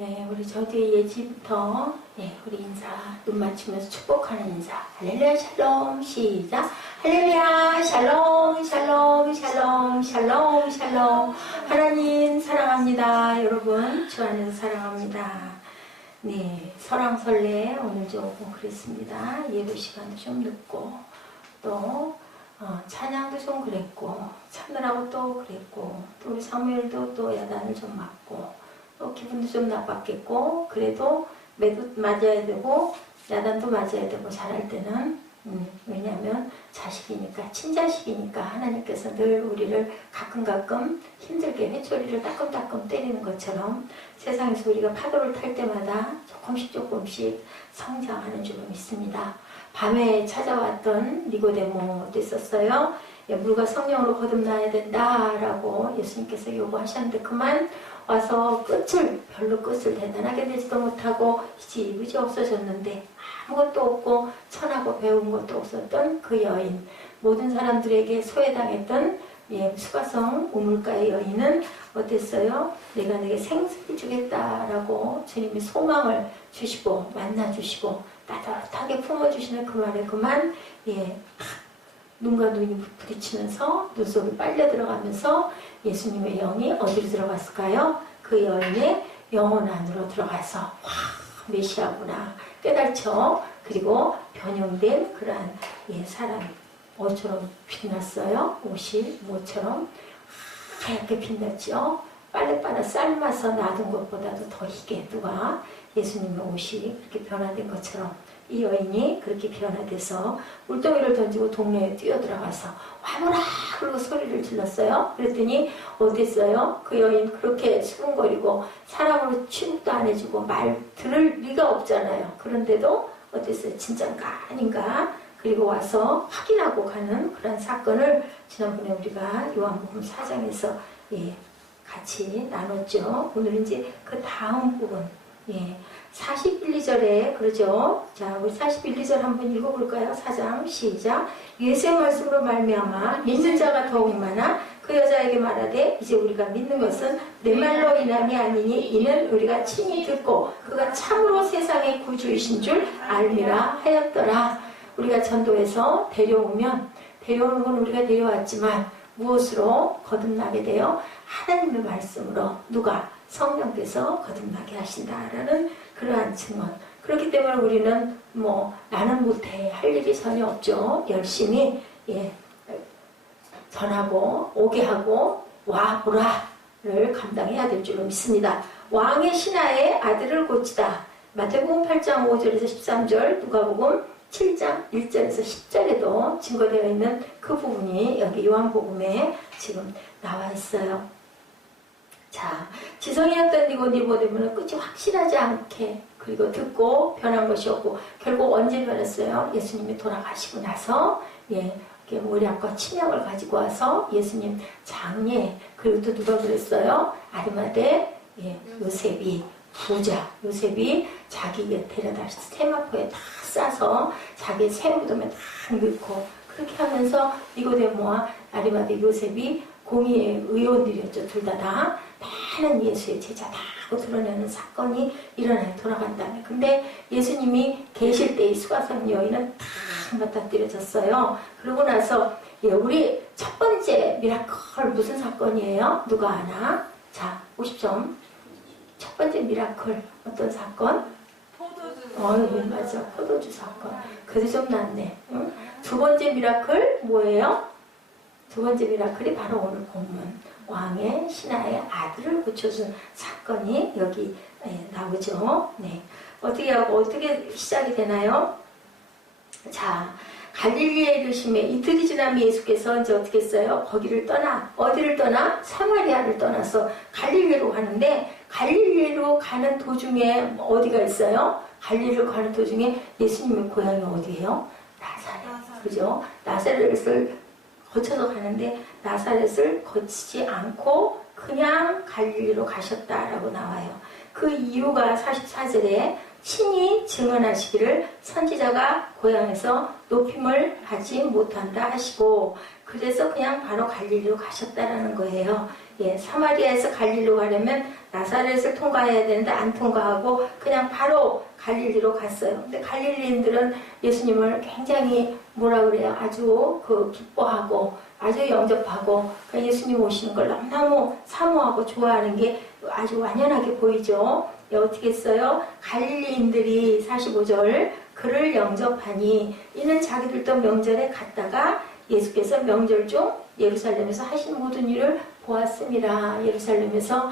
네, 우리 저 뒤에 예지부터 우리 인사 눈 맞추면서 축복하는 인사. 할렐루야 샬롬 시작. 할렐루야 샬롬 샬롬 샬롬 샬롬 샬롬. 하나님 사랑합니다. 여러분 주 안에서 사랑합니다. 네, 설왕설래 오늘 조금 그랬습니다. 예배 시간도 좀 늦고 또 찬양도 좀 그랬고 참느라고 또 그랬고 또 우리 사무엘도 또 야단을 좀 맞고 또 기분도 좀 나빴겠고 그래도 매도 맞아야 되고 야단도 맞아야 되고 잘할 때는 왜냐하면 자식이니까 친자식이니까 하나님께서 늘 우리를 가끔 힘들게 회초리를 따끔따끔 때리는 것처럼 세상에서 우리가 파도를 탈 때마다 조금씩 성장하는 줄로 믿습니다. 밤에 찾아왔던 니고데모 어땠었어요? 물과 성령으로 거듭나야 된다라고 예수님께서 요구하셨는데 그만 와서 별로 끝을 대단하게 되지도 못하고 지부지 없어졌는데 아무것도 없고 천하고 배운 것도 없었던 그 여인, 모든 사람들에게 소외당했던 수가성 우물가의 여인은 어땠어요? 내가 내게 생수를 주겠다라고 주님이 소망을 주시고 만나주시고 따뜻하게 품어주시는 그 말에 그만 눈과 눈이 부딪히면서 눈속에 빨려 들어가면서 예수님의 영이 어디로 들어갔을까요? 그 여인의 영혼 안으로 들어가서 메시아구나 깨달죠. 그리고 변형된 그러한 사람 뭐처럼 빛났어요? 옷이 뭐처럼 하얗게 빛났죠. 빨래바닥 삶아서 놔둔 것보다도 더 희게 누가 예수님의 옷이 그렇게 변화된 것처럼 이 여인이 그렇게 변화돼서 물동이를 던지고 동네에 뛰어들어가서 와보라 그러고 소리를 질렀어요. 그랬더니 어땠어요? 그 여인 그렇게 수근거리고 사람으로 취급도 안 해주고 말 들을 리가 없잖아요. 그런데도 어땠어요? 진짠가 아닌가? 그리고 와서 확인하고 가는 그런 사건을 지난번에 우리가 요한복음 4장에서 같이 나눴죠. 오늘은 이제 그 다음 부분 41, 2절에 그러죠. 자, 우리 41, 2절 한번 읽어볼까요? 4장 시작. 예수의 말씀으로 말미암아 믿는 자가 더욱 많아 그 여자에게 말하되 이제 우리가 믿는 것은 내 말로 인함이 아니니 이는 우리가 친히 듣고 그가 참으로 세상의 구주이신 줄 알미라 하였더라. 우리가 전도해서 데려오는 건 우리가 데려왔지만 무엇으로 거듭나게 되어 하나님의 말씀으로 누가 성령께서 거듭나게 하신다라는 그러한 증언. 그렇기 때문에 우리는 나는 못해 할 일이 전혀 없죠. 열심히 전하고 오게 하고 와보라를 감당해야 될 줄로 믿습니다. 왕의 신하의 아들을 고치다. 마태복음 8장 5절에서 13절, 누가복음 7장 1절에서 10절에도 증거되어 있는 그 부분이 여기 요한복음에 지금 나와 있어요. 자, 지성이었던 니고데모는 끝이 확실하지 않게 그리고 듣고 변한 것이 없고 결국 언제 변했어요? 예수님이 돌아가시고 나서 모략과 침약을 가지고 와서 예수님 장례 그리고 또 누가 그랬어요? 아리마대 요셉이 부자 요셉이 자기 데려다 세마포에 다 싸서 자기 새무덤에 다 넣고 그렇게 하면서 니고데모와 아리마대 요셉이 공의의 의원들이었죠. 둘 다 많은 예수의 제자다 하고 드러내는 사건이 일어나요. 돌아간 다음에. 근데 예수님이 계실 때 이 수가성 여인은 다 맞닥뜨려졌어요. 그러고 나서 우리 첫 번째 미라클 무슨 사건이에요? 누가 아나? 자, 50점. 첫 번째 미라클 어떤 사건? 포도주. 맞아. 포도주 사건. 그래도 좀 낫네. 응? 두 번째 미라클 뭐예요? 두 번째 미라클이 바로 오늘 본문. 왕의 신하의 아들을 고쳐준 사건이 여기 나오죠. 네. 어떻게 시작이 되나요? 자, 갈릴리에 이르심에 이틀이 지나면 예수께서 이제 어떻게 했어요? 거기를 떠나, 어디를 떠나? 사마리아를 떠나서 갈릴리로 가는데, 갈릴리로 가는 도중에 어디가 있어요? 갈릴리로 가는 도중에 예수님의 고향이 어디예요? 나사렛. 그죠? 나사렛을 거쳐서 가는데 나사렛을 거치지 않고 그냥 갈릴리로 가셨다라고 나와요. 그 이유가 44절에 친히 증언하시기를 선지자가 고향에서 높임을 하지 못한다 하시고 그래서 그냥 바로 갈릴리로 가셨다라는 거예요. 예, 사마리아에서 갈릴리로 가려면 나사렛을 통과해야 되는데 안 통과하고 그냥 바로 갈릴리로 갔어요. 근데 갈릴리인들은 예수님을 굉장히 뭐라 그래요? 아주 기뻐하고 아주 영접하고 예수님 오시는 걸 너무너무 사모하고 좋아하는 게 아주 완연하게 보이죠. 예, 어떻게 했어요? 갈릴리인들이 45절 그를 영접하니 이는 자기들도 명절에 갔다가 예수께서 명절 중 예루살렘에서 하신 모든 일을 보았습니다. 예루살렘에서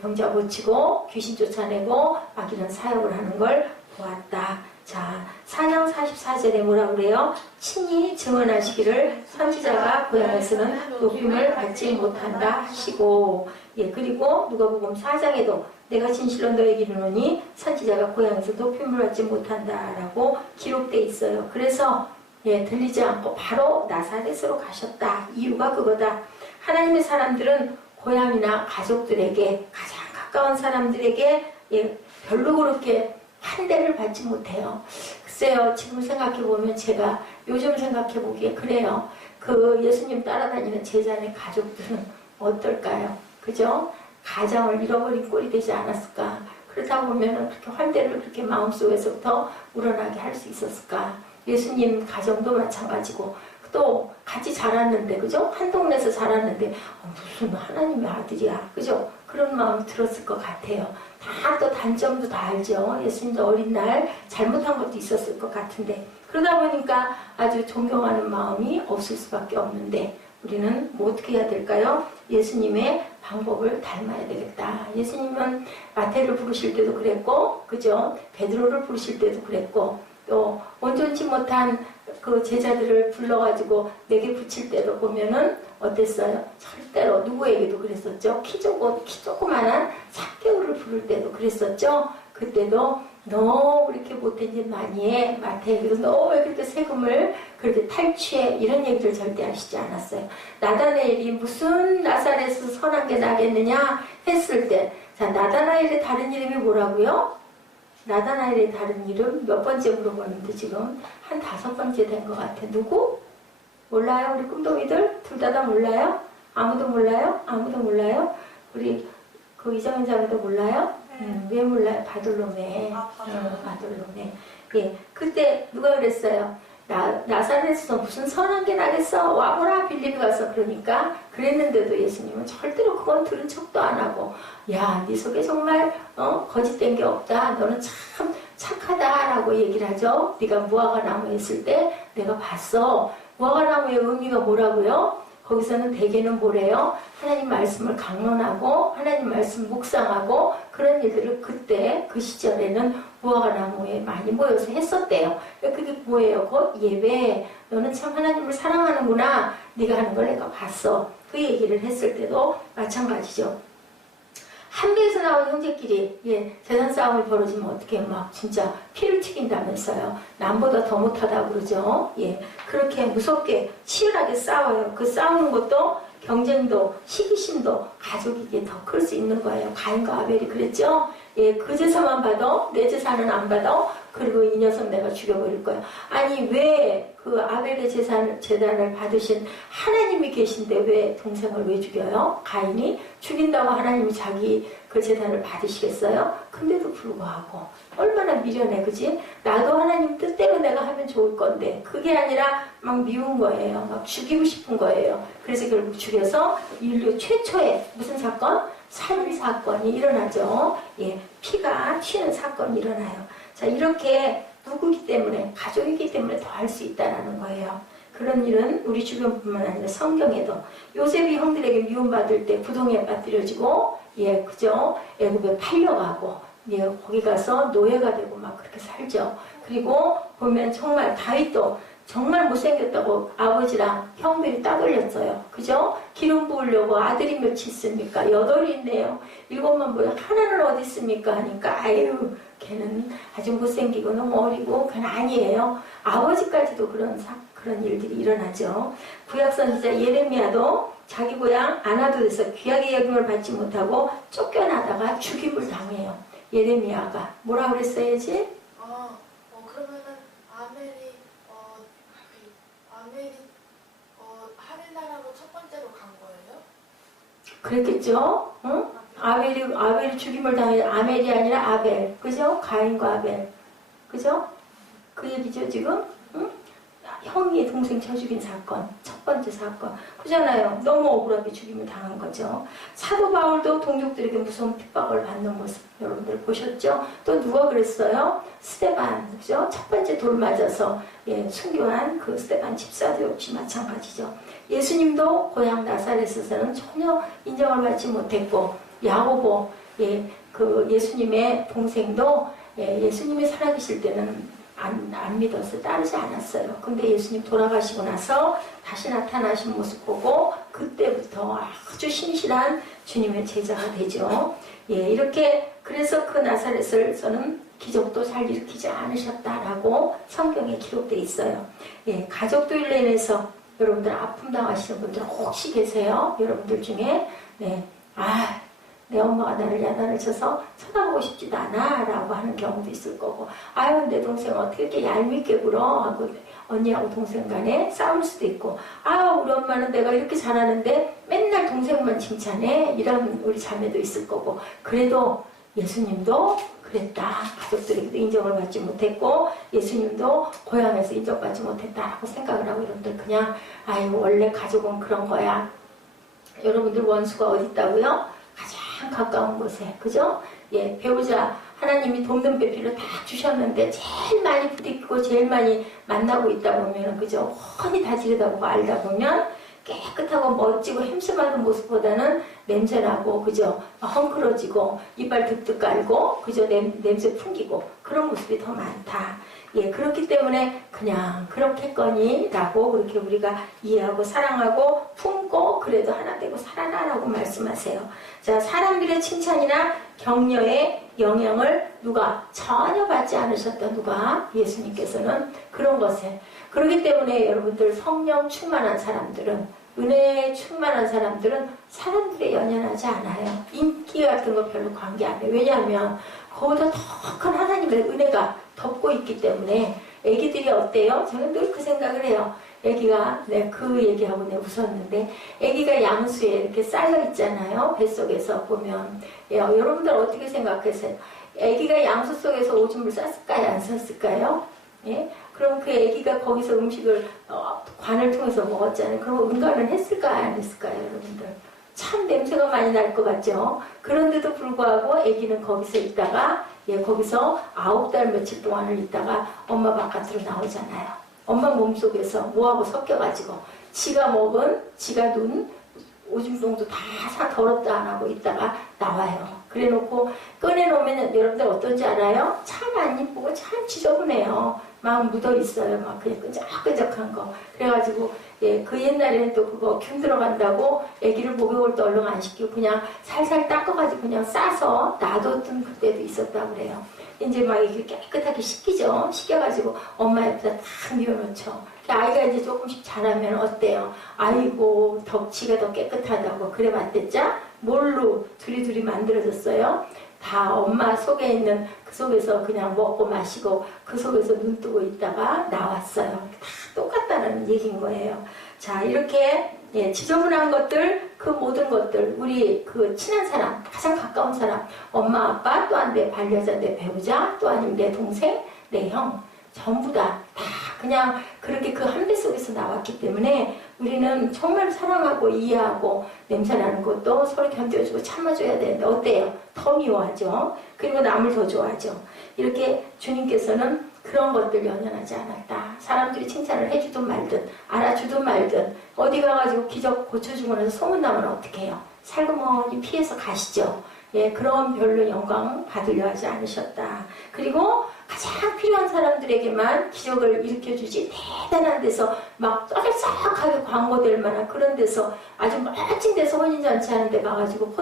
병자 고치고 귀신 쫓아내고 막 이런 사역을 하는 걸 보았다. 자, 4장 44절에 뭐라 그래요? 친히 증언하시기를 선지자가 고향에서는 높임을 받지 못한다 하시고, 예, 그리고 누가복음 4장에도 내가 진실로 너에게 이르노니 선지자가 고향에서 높임을 받지 못한다라고 기록되어 있어요. 그래서 예, 들리지 않고 바로 나사렛으로 가셨다. 이유가 그거다. 하나님의 사람들은 고향이나 가족들에게 가장 가까운 사람들에게 예, 별로 그렇게 환대를 받지 못해요. 글쎄요, 지금 생각해보면 제가 요즘 생각해보기에 그래요. 예수님 따라다니는 제자의 가족들은 어떨까요? 그죠? 가장을 잃어버린 꼴이 되지 않았을까? 그러다 보면 그렇게 환대를 그렇게 마음속에서부터 우러나게 할 수 있었을까? 예수님 가정도 마찬가지고 또 같이 자랐는데 그죠? 한 동네에서 자랐는데 무슨 하나님의 아들이야 그죠? 그런 마음이 들었을 것 같아요. 다 또 단점도 다 알죠. 예수님도 어린 날 잘못한 것도 있었을 것 같은데 그러다 보니까 아주 존경하는 마음이 없을 수밖에 없는데 우리는 뭐 어떻게 해야 될까요? 예수님의 방법을 닮아야 되겠다. 예수님은 마태를 부르실 때도 그랬고 그죠? 베드로를 부르실 때도 그랬고 또 온전치 못한 그 제자들을 불러가지고 내게 붙일 때도 보면은 어땠어요? 절대로 누구에게도 그랬었죠. 키 조그만한 삭개오를 부를 때도 그랬었죠. 그때도 너 이렇게 못된 짓 많이 해. 마태에게도 너 왜 그렇게 세금을 그렇게 탈취해. 이런 얘기를 절대 하시지 않았어요. 나다나엘이 무슨 나사렛에서 선한 게 나겠느냐 했을 때 자, 나다나엘의 다른 이름이 뭐라고요? 나다나엘의 다른 이름 몇 번째 물어보는데 지금 한 5번째 된 것 같아. 누구? 몰라요? 우리 꿈동이들? 둘 다 몰라요? 아무도 몰라요? 아무도 몰라요? 우리 이정현 자매도 몰라요? 왜 몰라요? 바돌로메. 바돌로메. 예, 그때 누가 그랬어요? 나사렛에서 무슨 선한 게 나겠어? 와보라 빌립이 가서 그러니까 그랬는데도 예수님은 절대로 그건 들은 척도 안 하고 야, 네 속에 정말 거짓된 게 없다. 너는 참 착하다라고 얘기를 하죠. 네가 무화과 나무에 있을 때 내가 봤어. 무화과 나무의 의미가 뭐라고요? 거기서는 대개는 뭐래요? 하나님 말씀을 강론하고 하나님 말씀 묵상하고 그런 일들을 그때 그 시절에는 무화과 나무에 많이 모여서 했었대요. 그게 뭐예요? 그 예배. 너는 참 하나님을 사랑하는구나. 네가 하는 걸 내가 봤어. 그 얘기를 했을 때도 마찬가지죠. 한 배에서 나온 형제끼리 재산 싸움이 벌어지면 어떻게 막 진짜 피를 튀긴다면서요. 남보다 더 못하다고 그러죠. 그렇게 무섭게 치열하게 싸워요. 그 싸우는 것도 경쟁도 시기심도 가족이기에 더 클 수 있는 거예요. 가인과 아벨이 그랬죠. 그 제사만 받아 내 제사는 안 받아. 그리고 이 녀석 내가 죽여버릴 거야. 아니 왜 그 아벨의 제단을 받으신 하나님이 계신데 왜 동생을 왜 죽여요? 가인이 죽인다고 하나님이 자기 그 제단을 받으시겠어요? 근데도 불구하고 얼마나 미련해, 그지? 나도 하나님 뜻대로 내가 하면 좋을 건데 그게 아니라 막 미운 거예요. 막 죽이고 싶은 거예요. 그래서 결국 죽여서 인류 최초의 무슨 사건? 살인 사건이 일어나죠. 피가 튀는 사건이 일어나요. 자, 이렇게 누구기 때문에 가족이기 때문에 더 할 수 있다는 거예요. 그런 일은 우리 주변뿐만 아니라 성경에도 요셉이 형들에게 미움받을 때 부동에 빠뜨려지고 그죠? 애굽에 팔려가고 거기 가서 노예가 되고 막 그렇게 살죠. 그리고 보면 정말 다윗도 정말 못생겼다고 아버지랑 형들이 따돌렸어요. 그죠? 기름 부으려고 아들이 몇이 있습니까? 8이 있네요. 7만 보여 하나는 어디 있습니까? 하니까 아유 걔는 아주 못생기고 너무 어리고 그건 아니에요. 아버지까지도 그런 일들이 일어나죠. 구약 선지자 예레미야도 자기 고향 아나도에서 귀하게 여김을 받지 못하고 쫓겨나다가 죽임을 당해요. 예레미야가 뭐라 그랬어야지? 그러면은 아멜이 하늘나라 첫 번째로 간 거예요? 그랬겠죠? 응? 아벨이 죽임을 당해. 아멜이 아니라 아벨. 그죠? 가인과 아벨. 그죠? 그 얘기죠, 지금? 응? 형이 동생 쳐 죽인 사건. 첫 번째 사건. 그잖아요. 너무 억울하게 죽임을 당한 거죠. 사도 바울도 동족들에게 무서운 핍박을 받는 모습 여러분들 보셨죠? 또 누가 그랬어요? 스데반. 그죠? 첫 번째 돌 맞아서 순교한 그 스데반 집사도 역시 마찬가지죠. 예수님도 고향 나사렛에서는 전혀 인정을 받지 못했고, 야고보, 그 예수님의 동생도 예수님이 살아계실 때는 안 믿어서 따르지 않았어요. 근데 예수님 돌아가시고 나서 다시 나타나신 모습 보고 그때부터 아주 신실한 주님의 제자가 되죠. 이렇게 그래서 그 나사렛에서는 기적도 잘 일으키지 않으셨다라고 성경에 기록되어 있어요. 가족들로 인해서 여러분들 아픔 당하시는 분들 혹시 계세요? 여러분들 중에 내 엄마가 나를 야단을 쳐서 쳐다보고 싶지도 않아 라고 하는 경우도 있을 거고, 아유 내 동생 어떻게 이렇게 얄밉게 굴어 하고 언니하고 동생 간에 싸울 수도 있고, 아유 우리 엄마는 내가 이렇게 잘하는데 맨날 동생만 칭찬해, 이런 우리 자매도 있을 거고. 그래도 예수님도 그랬다. 가족들에게도 인정을 받지 못했고 예수님도 고향에서 인정받지 못했다라고 생각을 하고, 여러분들 그냥 아유 원래 가족은 그런 거야. 여러분들 원수가 어디 있다고요? 가장 가까운 곳에, 그죠? 배우자 하나님이 돕는 배필을 다 주셨는데 제일 많이 부딪히고 제일 많이 만나고 있다 보면, 그죠? 훤히 다 지르다보고 알다 보면 깨끗하고 멋지고 햄스맞은 모습보다는 냄새나고, 그죠? 헝클어지고 이빨 득득 깔고, 그죠? 냄새 풍기고 그런 모습이 더 많다. 그렇기 때문에 그냥 그렇겠거니 라고 그렇게 우리가 이해하고 사랑하고 품고 그래도 하나 되고 살아라라고 말씀하세요. 자, 사람들의 칭찬이나 격려의 영향을 누가 전혀 받지 않으셨던 누가? 예수님께서는 그런 것에. 그렇기 때문에 여러분들 성령 충만한 사람들은, 은혜에 충만한 사람들은 사람들에 연연하지 않아요. 인기 같은 거 별로 관계 안 해요. 왜냐하면 그보다 더 큰 하나님의 은혜가 덮고 있기 때문에. 애기들이 어때요? 저는 늘 그 생각을 해요. 애기가, 그 얘기하고 내가 웃었는데, 애기가 양수에 이렇게 쌓여 있잖아요. 뱃속에서 보면. 여러분들 어떻게 생각하세요? 애기가 양수 속에서 오줌을 쌌을까요? 안 쌌을까요? 그럼 그 애기가 거기서 음식을 관을 통해서 먹었잖아요. 그럼 응가는 했을까요? 안 했을까요? 여러분들. 참 냄새가 많이 날 것 같죠? 그런데도 불구하고 애기는 거기서 있다가, 거기서 9달 며칠 동안을 있다가 엄마 바깥으로 나오잖아요. 엄마 몸속에서 뭐하고 섞여가지고 지가 먹은, 지가 눈, 오줌똥도 다 더럽다 안 하고 있다가 나와요. 그래 놓고 꺼내놓으면 여러분들 어떤지 알아요? 참 안 이쁘고 참 지저분해요. 막 묻어 있어요. 막 그냥 끈적끈적한 거. 그래가지고 그 옛날에는 또 그거 균 들어간다고 애기를 목욕을 또 얼른 안 시키고 그냥 살살 닦아가지고 그냥 싸서 놔뒀던 그때도 있었다고 그래요. 이제 막 이렇게 깨끗하게 씻기죠. 씻겨가지고 엄마 옆에다 탁 뉘어놓죠. 아이가 이제 조금씩 자라면 어때요? 아이고 덕치가 더 깨끗하다고. 그래 봤댔자? 뭘로 둘이 만들어졌어요? 다 엄마 속에 있는 그 속에서 그냥 먹고 마시고 그 속에서 눈 뜨고 있다가 나왔어요. 다 똑같다는 얘기인 거예요. 자, 이렇게 지저분한 것들, 그 모든 것들, 우리 그 친한 사람, 가장 가까운 사람, 엄마, 아빠, 또한 내 반려자, 내 배우자, 또 아니면 내 동생, 내 형, 전부 다 그냥 그렇게 그 한 배 속에서 나왔기 때문에 우리는 정말 사랑하고 이해하고 냄새나는 것도 서로 견뎌주고 참아줘야 되는데 어때요? 더 미워하죠. 그리고 남을 더 좋아하죠. 이렇게 주님께서는 그런 것들 연연하지 않았다. 사람들이 칭찬을 해주든 말든 알아주든 말든 어디 가가지고 기적 고쳐주고 나서 소문나면 어떻게 해요? 살그머니 피해서 가시죠. 그런 별로 영광 받으려 하지 않으셨다. 그리고 가장 필요한 사람들에게만 기적을 일으켜주지, 대단한 데서 막 떠들썩하게 광고될 만한 그런 데서 아주 멋진 데서 혼인잔치 하는 데 가가지고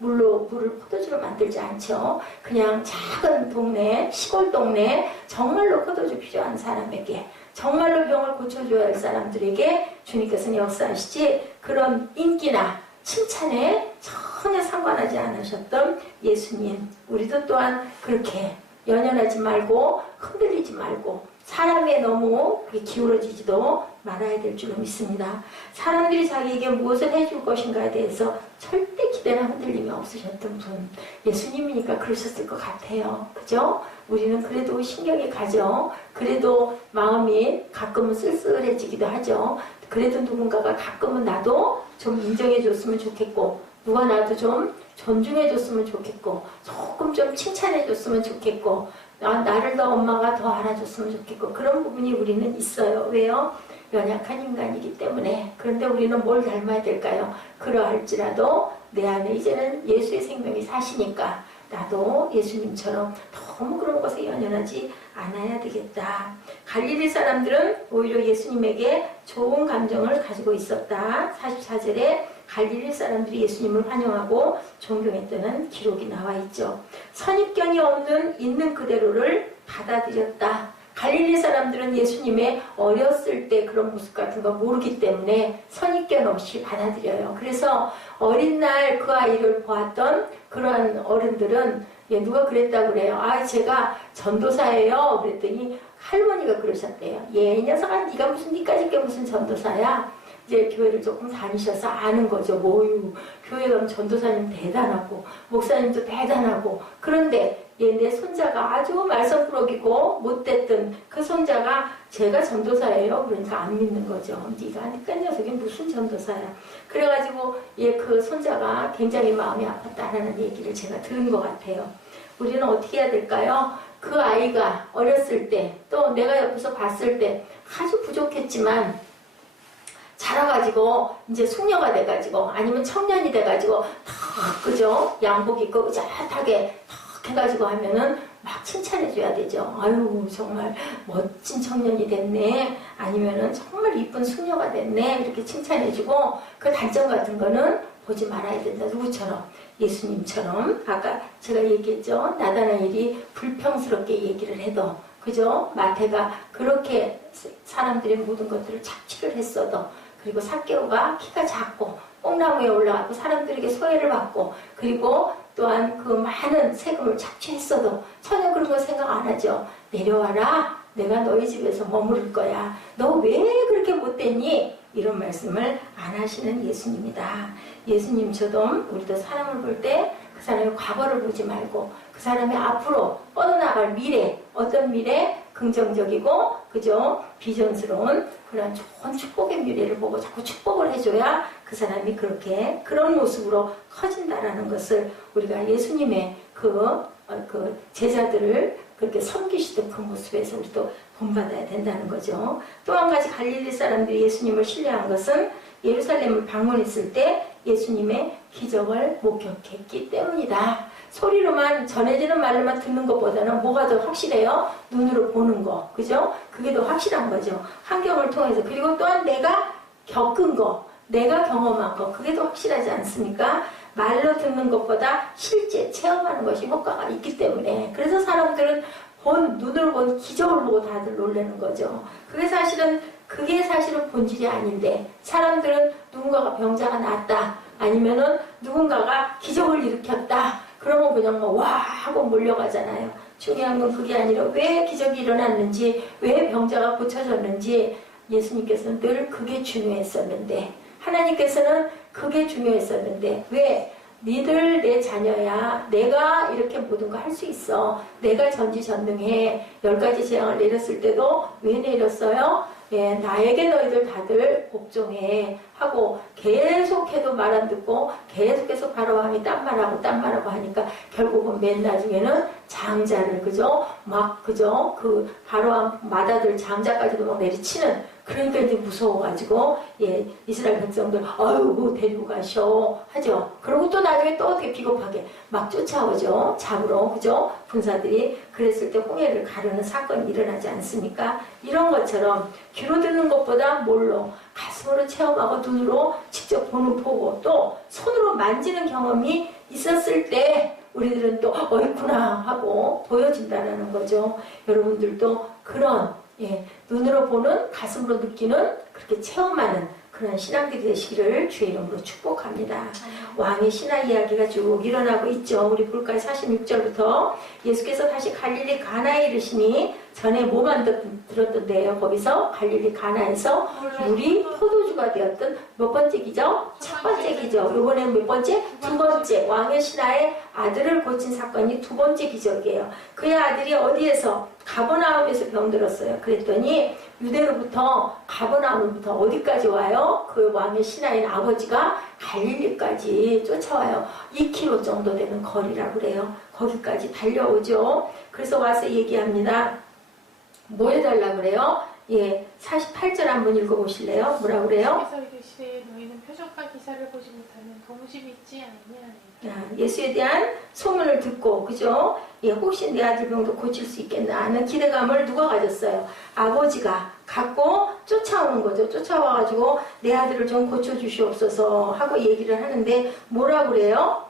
물을 포도주로 만들지 않죠. 그냥 작은 동네, 시골 동네, 정말로 포도주 필요한 사람에게, 정말로 병을 고쳐줘야 할 사람들에게 주님께서는 역사하시지, 그런 인기나 칭찬에 전혀 상관하지 않으셨던 예수님, 우리도 또한 그렇게 연연하지 말고 흔들리지 말고 사람에 너무 기울어지지도 말아야 될 줄로 믿습니다. 사람들이 자기에게 무엇을 해줄 것인가에 대해서 절대 기대나 흔들림이 없으셨던 분, 예수님이니까 그러셨을 것 같아요. 그죠? 우리는 그래도 신경이 가죠. 그래도 마음이 가끔은 쓸쓸해지기도 하죠. 그래도 누군가가 가끔은 나도 좀 인정해줬으면 좋겠고, 누가 나도 좀 존중해줬으면 좋겠고, 조금 좀 칭찬해줬으면 좋겠고, 나를 더 엄마가 더 알아줬으면 좋겠고, 그런 부분이 우리는 있어요. 왜요? 연약한 인간이기 때문에. 그런데 우리는 뭘 닮아야 될까요? 그러할지라도 내 안에 이제는 예수의 생명이 사시니까 나도 예수님처럼 너무 그런 것에 연연하지 않아야 되겠다. 갈릴리 사람들은 오히려 예수님에게 좋은 감정을 가지고 있었다. 44절에 갈릴리 사람들이 예수님을 환영하고 존경했다는 기록이 나와 있죠. 선입견이 없는 있는 그대로를 받아들였다. 갈릴리 사람들은 예수님의 어렸을 때 그런 모습 같은 거 모르기 때문에 선입견 없이 받아들여요. 그래서 어린 날 그 아이를 보았던 그러한 어른들은 누가 그랬다고 그래요. 아, 제가 전도사예요. 그랬더니 할머니가 그러셨대요. 이 녀석아, 네가 무슨 니까짓 게 무슨 전도사야? 이제 교회를 조금 다니셔서 아는 거죠. 뭐유, 교회 가면 전도사님 대단하고 목사님도 대단하고, 그런데 내 손자가 아주 말썽꾸러기고 못됐던 그 손자가 제가 전도사예요. 그러니까 안 믿는 거죠. 네가 니까 녀석이 무슨 전도사야. 그래가지고 그 손자가 굉장히 마음이 아팠다라는 얘기를 제가 들은 것 같아요. 우리는 어떻게 해야 될까요? 그 아이가 어렸을 때, 또 내가 옆에서 봤을 때 아주 부족했지만 자라가지고 이제 숙녀가 돼가지고 아니면 청년이 돼가지고 탁, 그죠? 양복 입고 의젓하게 탁 해가지고 하면은 막 칭찬해줘야 되죠. 아유, 정말 멋진 청년이 됐네. 아니면은 정말 이쁜 숙녀가 됐네. 이렇게 칭찬해주고, 그 단점 같은 거는 보지 말아야 된다. 누구처럼? 예수님처럼. 아까 제가 얘기했죠. 나다나엘이 불평스럽게 얘기를 해도, 그죠? 마태가 그렇게 사람들의 모든 것들을 착취를 했어도, 그리고 삭개오가 키가 작고 뽕나무에 올라가고 사람들에게 소외를 받고, 그리고 또한 그 많은 세금을 착취했어도 전혀 그런 거 생각 안 하죠. 내려와라. 내가 너희 집에서 머무를 거야. 너 왜 그렇게 못됐니? 이런 말씀을 안 하시는 예수님이다. 예수님처럼 우리도 사람을 볼 때 그 사람의 과거를 보지 말고 그 사람의 앞으로 뻗어나갈 미래, 어떤 미래? 긍정적이고, 그죠? 비전스러운 그런 좋은 축복의 미래를 보고 자꾸 축복을 해줘야 그 사람이 그렇게, 그런 모습으로 커진다라는 것을 우리가 예수님의 그 제자들을 그렇게 섬기시던 그 모습에서 우리도 본받아야 된다는 거죠. 또 한 가지 갈릴리 사람들이 예수님을 신뢰한 것은 예루살렘을 방문했을 때 예수님의 기적을 목격했기 때문이다. 소리로만, 전해지는 말로만 듣는 것보다는 뭐가 더 확실해요? 눈으로 보는 거, 그죠? 그게 더 확실한 거죠. 환경을 통해서. 그리고 또한 내가 겪은 거, 내가 경험한 거, 그게 더 확실하지 않습니까? 말로 듣는 것보다 실제 체험하는 것이 효과가 있기 때문에. 그래서 사람들은 눈으로 본 기적을 보고 다들 놀라는 거죠. 그게 사실은 본질이 아닌데, 사람들은 누군가가 병자가 낫다, 아니면은 누군가가 기적을 일으켰다, 그러면 그냥 와 하고 몰려가잖아요. 중요한 건 그게 아니라 왜 기적이 일어났는지, 왜 병자가 고쳐졌는지, 예수님께서는 늘 그게 중요했었는데, 하나님께서는 그게 중요했었는데, 왜? 니들 내 자녀야. 내가 이렇게 모든 거 할 수 있어. 내가 전지전능해. 10가지 재앙을 내렸을 때도 왜 내렸어요? 나에게 너희들 다들 복종해 하고 계속해도 말 안 듣고 계속해서 바로함이 딴 말하고 하니까 결국은 맨 나중에는 장자를, 그죠? 막, 그죠? 그 바로함 맏아들 장자까지도 막 내리치는, 그러니까 이제 무서워가지고 이스라엘 백성들 아유 데리고 가셔 하죠. 그리고 또 나중에 또 어떻게 비겁하게 막 쫓아오죠. 잡으러, 그죠? 군사들이. 그랬을 때 홍해를 가르는 사건이 일어나지 않습니까? 이런 것처럼 귀로 듣는 것보다 뭘로? 가슴으로 체험하고 눈으로 직접 보고 또 손으로 만지는 경험이 있었을 때 우리들은 또 있구나 하고 보여진다라는 거죠. 여러분들도 그런 눈으로 보는, 가슴으로 느끼는, 그렇게 체험하는 그런 신앙들이 되시기를 주의 이름으로 축복합니다. 왕의 신화 이야기가 쭉 일어나고 있죠. 우리 볼까요? 46절부터 예수께서 다시 갈릴리 가나에 이르시니 전에 뭐만 들었던데요? 거기서 갈릴리 가나에서 물이 포도주가 되었던 몇 번째 기적? 첫 번째 기적. 이번에는 몇 번째? 두 번째. 왕의 신하의 아들을 고친 사건이 두 번째 기적이에요. 그의 아들이 어디에서? 가버나움에서 병들었어요. 그랬더니 유대로부터 가버나움부터 어디까지 와요? 그 왕의 신하인 아버지가 갈릴리까지 쫓아와요. 2km 정도 되는 거리라고 그래요. 거기까지 달려오죠. 그래서 와서 얘기합니다. 뭐 해달라고 그래요? 예, 48절 한번 읽어보실래요? 뭐라고 그래요? 그래서 이르시되 너희는 표적과 기사를 보지 못하면 도무지 믿지 않느냐니. 예수에 대한 소문을 듣고, 그죠? 예, 혹시 내 아들 병도 고칠 수 있겠나 하는 기대감을 누가 가졌어요? 아버지가 갖고 쫓아오는 거죠. 쫓아와가지고 내 아들을 좀 고쳐주시옵소서 하고 얘기를 하는데 뭐라고 그래요?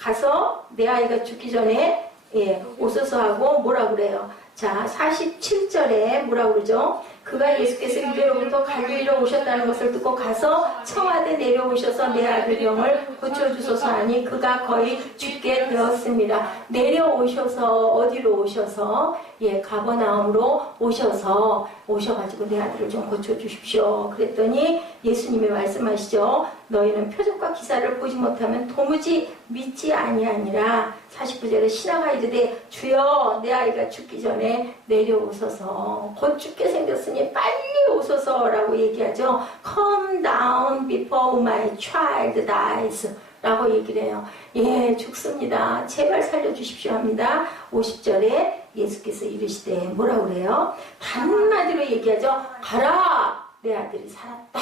가서 내 아이가 죽기 전에 예, 오소서 하고 뭐라고 그래요? 자, 47절에 뭐라고 그러죠? 그가 예수께서 유대로부터 갈릴리로 오셨다는 것을 듣고 가서 청와대 내려오셔서 내 아들 병을 고쳐주소서 하니 그가 거의 죽게 되었습니다. 내려오셔서 어디로 오셔서 예, 가버나움으로 오셔가지고 내 아들을 좀 고쳐주십시오. 그랬더니 예수님이 말씀하시죠. 너희는 표적과 기사를 보지 못하면 도무지 믿지 아니하니라. 49절에 신하가 이르되 주여 내 아이가 죽기 전에 내려오소서. 곧 죽게 생겼으니 빨리 오소서라고 얘기하죠. Come down before my child dies 라고 얘기를 해요. 예, 죽습니다. 제발 살려주십시오 합니다. 50절에 예수께서 이르시되 뭐라고 그래요? 한마디로 얘기하죠. 가라! 내 아들이 살았다.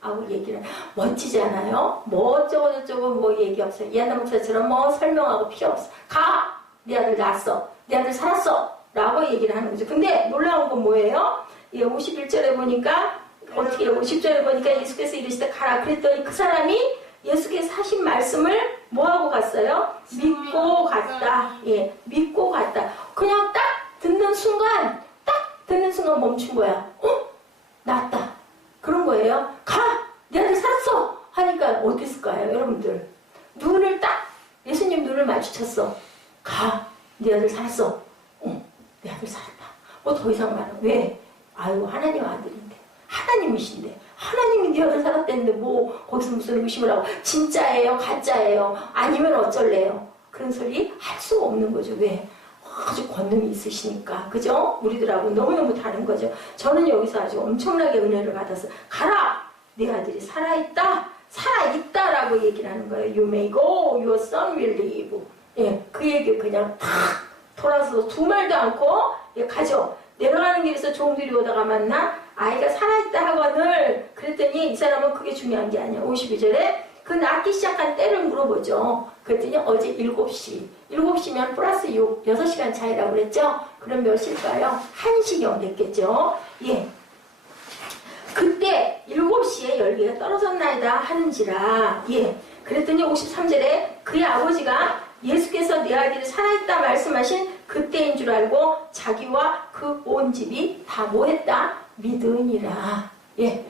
하고 얘기를 멋지잖아요. 뭐 어쩌고저쩌고 뭐 얘기 없어요. 이한나 목사처럼 뭐 설명하고 필요 없어. 가! 내 아들 낳았어. 내 아들 살았어. 라고 얘기를 하는 거죠. 근데 놀라운 건 뭐예요? 예, 51절에 보니까 어떻게 50절에 보니까 예수께서 이르시되 가라. 그랬더니 그 사람이 예수께서 하신 말씀을 뭐하고 갔어요? 믿고 갔다. 예, 믿고 갔다. 그냥 딱 듣는 순간 멈춘 거야. 낫다. 그런 거예요. 가! 내 아들 살았어! 하니까 어땠을까요, 여러분들? 눈을 딱, 예수님 눈을 마주쳤어. 가! 내 아들 살았어. 내 아들 살았다. 뭐 더 이상 말아. 왜? 아유, 하나님 아들인데. 하나님이신데. 하나님이 네 아들 살았다는데 뭐 거기서 무슨 의심을 하고 진짜예요? 가짜예요? 아니면 어쩔래요? 그런 소리 할 수가 없는 거죠. 왜? 아주 권능이 있으시니까. 그죠? 우리들하고 너무너무 다른 거죠. 저는 여기서 아주 엄청나게 은혜를 받아서 가라! 내 아들이 살아있다! 살아있다라고 얘기를 하는 거예요. You may go, your son will live. 예, 그 얘기 그냥 탁 돌아서 두 말도 않고 예, 가죠. 내려가는 길에서 종들이 오다가 만나 아이가 살아있다 하거늘. 그랬더니 이 사람은 그게 중요한 게 아니야. 52절에 그 낳기 시작한 때를 물어보죠. 그랬더니 어제 7시. 7시면 플러스 6, 6시간 차이라고 그랬죠? 그럼 몇 시일까요? 1시경 됐겠죠? 예. 그때 7시에 열기가 떨어졌나이다 하는지라. 예. 그랬더니 53절에 그의 아버지가 예수께서 내 아들이 살아있다 말씀하신 그때인 줄 알고 자기와 그 온 집이 다 뭐했다? 믿으니라. 예.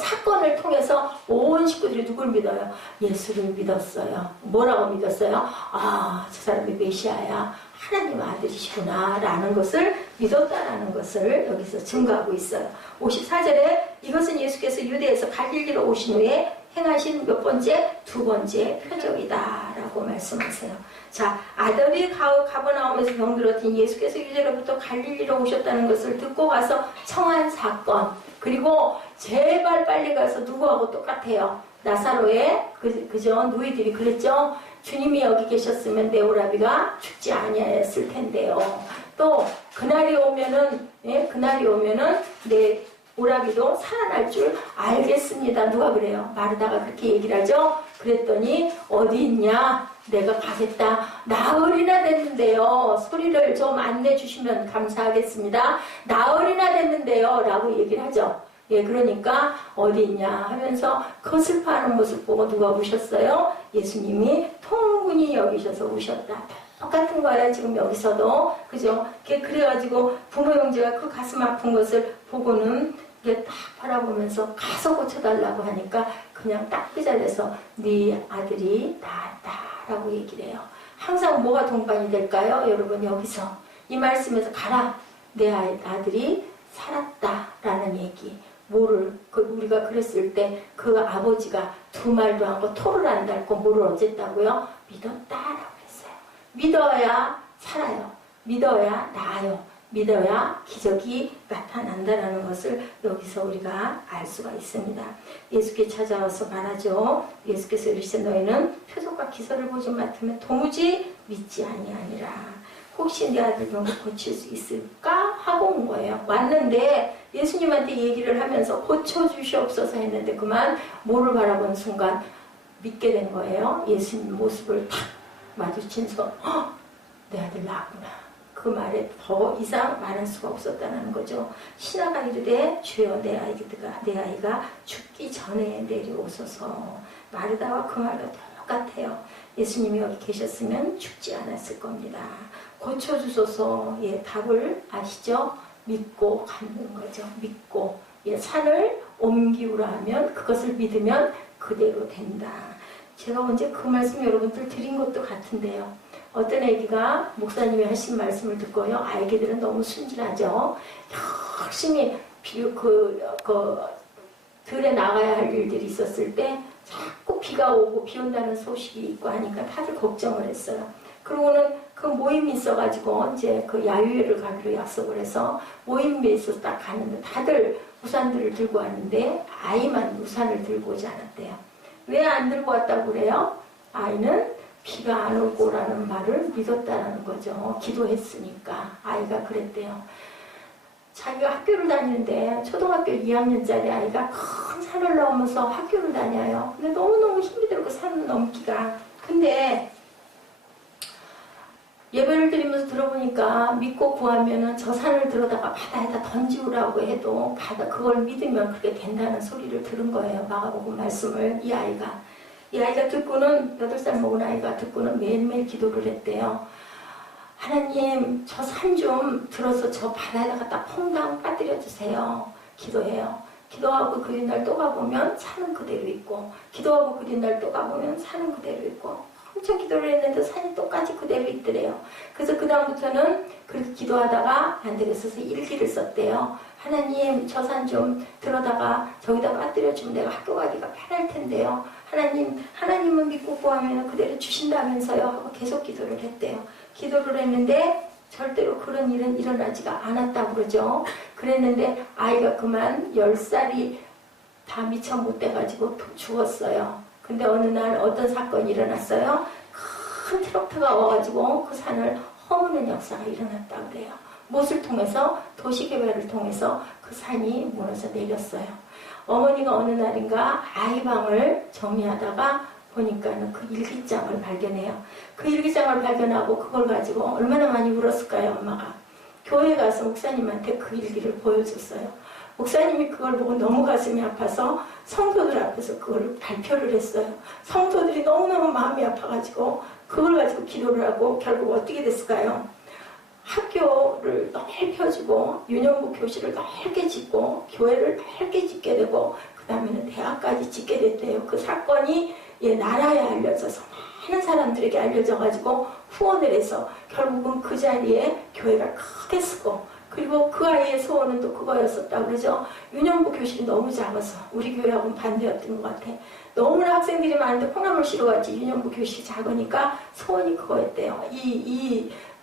사건을 통해서 온 식구들이 누굴 믿어요? 예수를 믿었어요. 뭐라고 믿었어요? 아, 저 사람이 메시아야. 하나님 아들이시구나. 라는 것을 믿었다라는 것을 여기서 증거하고 있어요. 54절에 이것은 예수께서 유대에서 갈릴리로 오신 후에 행하신 몇 번째? 두 번째 표적이다. 라고 말씀하세요. 자, 아들이 가버나움에서 병들었더니 예수께서 유대로부터 갈릴리로 오셨다는 것을 듣고 가서 청한 사건. 그리고 제발 빨리 가서 누구하고 똑같아요. 나사로의 그죠? 누이들이 그랬죠? 주님이 여기 계셨으면 내 오라비가 죽지 아니하였을 텐데요. 또 그날이 오면은 내 오라비도 살아날 줄 알겠습니다. 누가 그래요? 마르다가 그렇게 얘기를 하죠. 그랬더니 어디 있냐? 내가 가겠다. 나흘이나 됐는데요. 소리를 좀 안내 주시면 감사하겠습니다. 나흘이나 됐는데요. 라고 얘기를 하죠. 예, 그러니까 어디 있냐 하면서 그 슬퍼하는 모습 보고 누가 우셨어요? 예수님이 통분히 여기셔서 우셨다. 똑같은 거야 지금 여기서도. 그죠? 그래가지고 부모 형제가 그 가슴 아픈 것을 보고는 이게 딱 바라보면서 가서 고쳐달라고 하니까 그냥 딱 그 자리에서 네 아들이 나았다라고 얘기를 해요. 항상 뭐가 동반이 될까요? 여러분 여기서 이 말씀에서 가라. 내 아들이 살았다라는 얘기. 우리가 그랬을 때 그 아버지가 두 말도 안 하고 토를 안 달고 뭐를 어쨌다고요? 믿었다라고 했어요. 믿어야 살아요. 믿어야 나아요. 믿어야 기적이 나타난다라는 것을 여기서 우리가 알 수가 있습니다. 예수께 찾아와서 말하죠. 예수께서 이르시되 너희는 표적과 기사를 보지 못하면 도무지 믿지 아니하니라. 혹시 내 아들 병을 고칠 수 있을까? 하고 온 거예요. 왔는데 예수님한테 얘기를 하면서 고쳐주시옵소서 했는데 그만 뭐를 바라본 순간 믿게 된 거예요. 예수님 모습을 탁 마주친 순간 내 아들 나았구나. 그 말에 더 이상 말할 수가 없었다는 거죠. 신하가 이르되 주여 내 아이가 죽기 전에 내려오소서. 마르다와 그 말과 똑같아요. 예수님이 여기 계셨으면 죽지 않았을 겁니다. 고쳐주소서. 답을 아시죠? 믿고 갖는 거죠. 믿고 산을 옮기우라 하면 그것을 믿으면 그대로 된다. 제가 언제 그 말씀 여러분들 드린 것도 같은데요. 어떤 애기가 목사님이 하신 말씀을 듣고요. 아이들은 너무 순진하죠. 열심히 들에 나가야 할 일들이 있었을 때 자꾸 비가 오고 비 온다는 소식이 있고 하니까 다들 걱정을 했어요. 그러고는 그 모임이 있어가지고 이제 그 야유회를 가기로 약속을 해서 모임에 있어서 딱 가는데 다들 우산들을 들고 왔는데 아이만 우산을 들고 오지 않았대요. 왜 안 들고 왔다고 그래요? 아이는 비가 안 올 거라는 말을 믿었다는 거죠. 기도했으니까. 아이가 그랬대요. 자기가 학교를 다니는데 초등학교 2학년짜리 아이가 큰 산을 넘어서 학교를 다녀요. 근데 너무너무 힘이 들고 산을 넘기가. 근데 예배를 드리면서 들어보니까 믿고 구하면은 저 산을 들어다가 바다에다 던지우라고 해도 그걸 믿으면 그게 된다는 소리를 들은 거예요. 마가복음 말씀을 이 아이가 듣고는 8살 먹은 아이가 듣고는 매일매일 기도를 했대요. 하나님 저 산 좀 들어서 저 바다에다가 딱 퐁당 빠뜨려 주세요. 기도해요. 기도하고 그 뒷날 또 가보면 산은 그대로 있고 기도하고 그 뒷날 또 가보면 산은 그대로 있고 엄청 기도를 했는데 산이 똑같이 그대로 있더래요. 그래서 그 다음부터는 그렇게 기도하다가 안 되겠어서 일기를 썼대요. 하나님 저 산 좀 들어다가 저기다 빠뜨려주면 내가 학교 가기가 편할 텐데요. 하나님은 믿고 구하면 그대로 주신다면서요 하고 계속 기도를 했대요. 기도를 했는데 절대로 그런 일은 일어나지가 않았다고 그러죠. 그랬는데 아이가 그만 10살이 다 미처 못 돼가지고 죽었어요. 근데 어느 날 어떤 사건이 일어났어요. 큰 트럭터가 와가지고 그 산을 허무는 역사가 일어났다고 그래요. 무엇을 통해서? 도시개발을 통해서 그 산이 무너져 내렸어요. 어머니가 어느 날인가 아이 방을 정리하다가 보니까는 그 일기장을 발견해요. 그 일기장을 발견하고 그걸 가지고 얼마나 많이 울었을까요, 엄마가. 교회 가서 목사님한테 그 일기를 보여줬어요. 목사님이 그걸 보고 너무 가슴이 아파서 성도들 앞에서 그걸 발표를 했어요. 성도들이 너무너무 마음이 아파가지고 그걸 가지고 기도를 하고 결국 어떻게 됐을까요? 학교를 넓혀주고 유년부 교실을 넓게 짓고 교회를 넓게 짓게 되고 그 다음에는 대학까지 짓게 됐대요. 그 사건이 나라에 알려져서 많은 사람들에게 알려져가지고 후원을 해서 결국은 그 자리에 교회가 크게 쓰고 그리고 그 아이의 소원은 또 그거였었다고 그러죠. 유년부 교실이 너무 작아서 우리 교회하고는 반대였던 것 같아. 너무나 학생들이 많은데 콩나물 씨로 갔지 유년부 교실이 작으니까 소원이 그거였대요.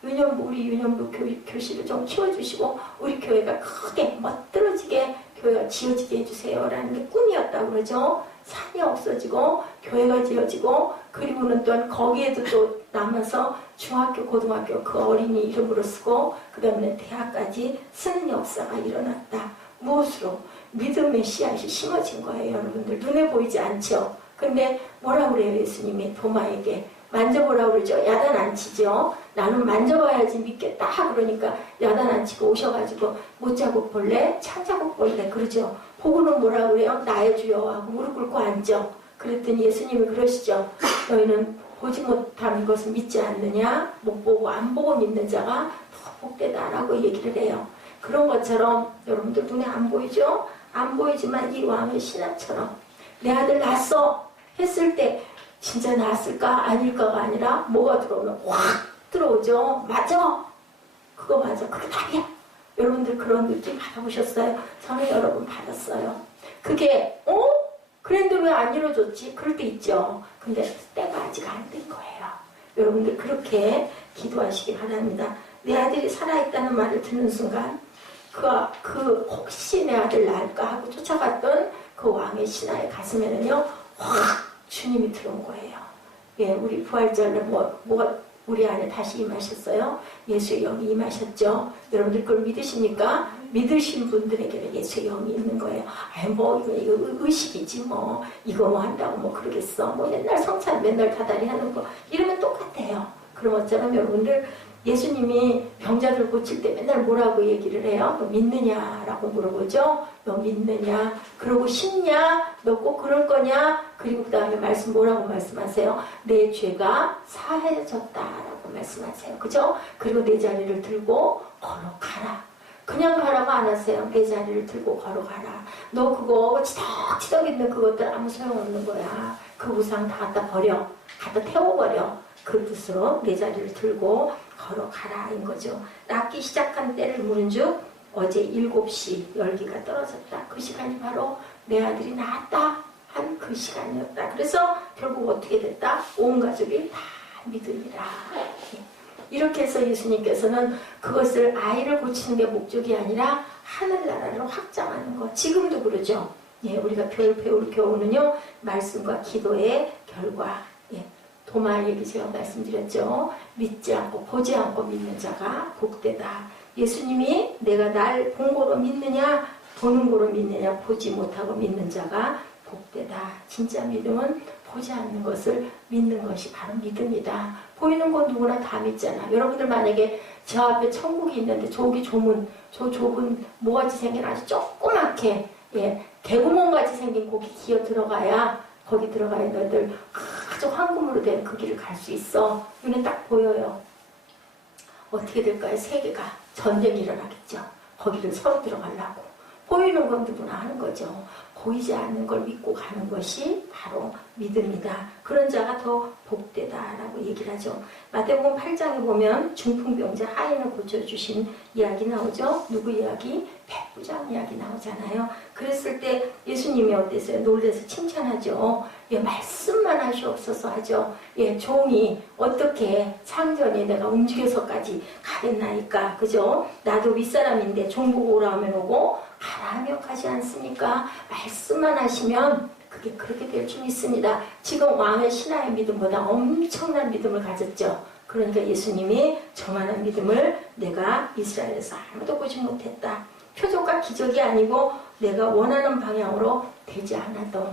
우리 유년부 교실을 좀 키워주시고 우리 교회가 크게 멋들어지게 교회가 지어지게 해주세요 라는 게 꿈이었다고 그러죠. 산이 없어지고 교회가 지어지고 그리고는 또 거기에도 또 남아서 중학교 고등학교 그 어린이 이름으로 쓰고 그 다음에 대학까지 쓰는 역사가 일어났다. 무엇으로? 믿음의 씨앗이 심어진 거예요. 여러분들 눈에 보이지 않죠. 근데 뭐라 그래요 예수님이 도마에게 만져보라고 그러죠. 야단 안 치죠. 나는 만져봐야지 믿겠다. 그러니까 야단 안 치고 오셔가지고 못자국 볼래? 창자국 볼래? 그러죠. 보고는 뭐라 그래요? 나의 주여 하고 무릎 꿇고 앉죠. 그랬더니 예수님이 그러시죠. 너희는 보지 못하는 것을 믿지 않느냐? 못 보고 안 보고 믿는 자가 더 복되다라고 얘기를 해요. 그런 것처럼 여러분들 눈에 안 보이죠? 안 보이지만 이 왕의 신하처럼 내 아들 낳았어 했을 때 진짜 낳았을까 아닐까가 아니라 뭐가 들어오면 확 들어오죠. 맞아. 그거 맞아. 그게 답이야. 여러분들 그런 느낌 받아보셨어요? 저는 여러 번 받았어요. 그게 그런데 왜 안 이루어졌지? 그럴 때 있죠. 근데 때가 아직 안 된 거예요. 여러분들 그렇게 기도하시기 바랍니다. 내 아들이 살아있다는 말을 듣는 순간 그 혹시 내 아들 날까 하고 쫓아갔던 그 왕의 신하의 가슴에는요 확 주님이 들어온 거예요. 예, 우리 부활절에 뭐가 우리 안에 다시 임하셨어요? 예수의 영이 임하셨죠? 여러분들 그걸 믿으십니까? 믿으신 분들에게는 예수의 영이 있는 거예요. 이거 의식이지 뭐. 이거 뭐 한다고 뭐 그러겠어. 뭐 맨날 성찬 맨날 다다리 하는 거. 이러면 똑같아요. 그럼 어쩌면 여러분들 예수님이 병자들 고칠 때 맨날 뭐라고 얘기를 해요? 너 믿느냐라고 물어보죠? 너 믿느냐? 그러고 싶냐? 너 꼭 그럴 거냐? 그리고 그 다음에 뭐라고 말씀하세요? 내 죄가 사해졌다라고 말씀하세요. 그죠? 그리고 내 자리를 들고 걸어가라. 그냥 가라고 안 하세요. 내 자리를 들고 걸어가라. 너 그거 치덕치덕 있는 그것들 아무 소용없는 거야. 그 우상 다 갖다 버려. 갖다 태워버려. 그 뜻으로 내 자리를 들고 걸어가라 인 거죠. 낫기 시작한 때를 물은즉 어제 7시 열기가 떨어졌다. 그 시간이 바로 내 아들이 낳았다 한 그 시간이었다. 그래서 결국 어떻게 됐다? 온 가족이 다 믿으리라. 이렇게 해서 예수님께서는 그것을 아이를 고치는 게 목적이 아니라 하늘나라를 확장하는 것. 지금도 그러죠. 예, 우리가 배울 교훈은요. 말씀과 기도의 결과. 예, 도마 얘기 제가 말씀드렸죠. 믿지 않고 보지 않고 믿는 자가 복되다. 예수님이 내가 날 본 거로 믿느냐 보는 거로 믿느냐 보지 못하고 믿는 자가 복되다. 진짜 믿음은 보지 않는 것을 믿는 것이 바로 믿음이다. 보이는 건 누구나 다 믿잖아. 여러분들 만약에 저 앞에 천국이 있는데 저기 저 좁은 뭐같이 생긴 아주 조그맣게 개구멍같이 생긴 거기 기어 들어가야 거기 들어가야 너희들 아주 황금으로 된 그 길을 갈 수 있어. 눈에 딱 보여요. 어떻게 될까요? 세계가 전쟁이 일어나겠죠. 거기를 서로 들어가려고. 보이는 건 누구나 하는 거죠. 보이지 않는 걸 믿고 가는 것이 바로 믿음이다. 그런 자가 더 복되다라고 얘기를 하죠. 마태복음 8장에 보면 중풍병자 하인을 고쳐주신 이야기 나오죠. 누구 이야기? 백부장 이야기 나오잖아요. 그랬을 때 예수님이 어땠어요? 놀라서 칭찬하죠. 말씀만 하시옵소서 하죠. 종이 어떻게 상전이 내가 움직여서까지 가겠나이까. 그죠? 나도 윗사람인데 종 보고 오라 하면 오고 가라 하면 가지 않습니까? 말씀만 하시면 그게 그렇게 될 줄 믿습니다. 지금 왕의 신하의 믿음보다 엄청난 믿음을 가졌죠. 그러니까 예수님이 저만한 믿음을 내가 이스라엘에서 아무도 보지 못했다. 표적과 기적이 아니고 내가 원하는 방향으로 되지 않아도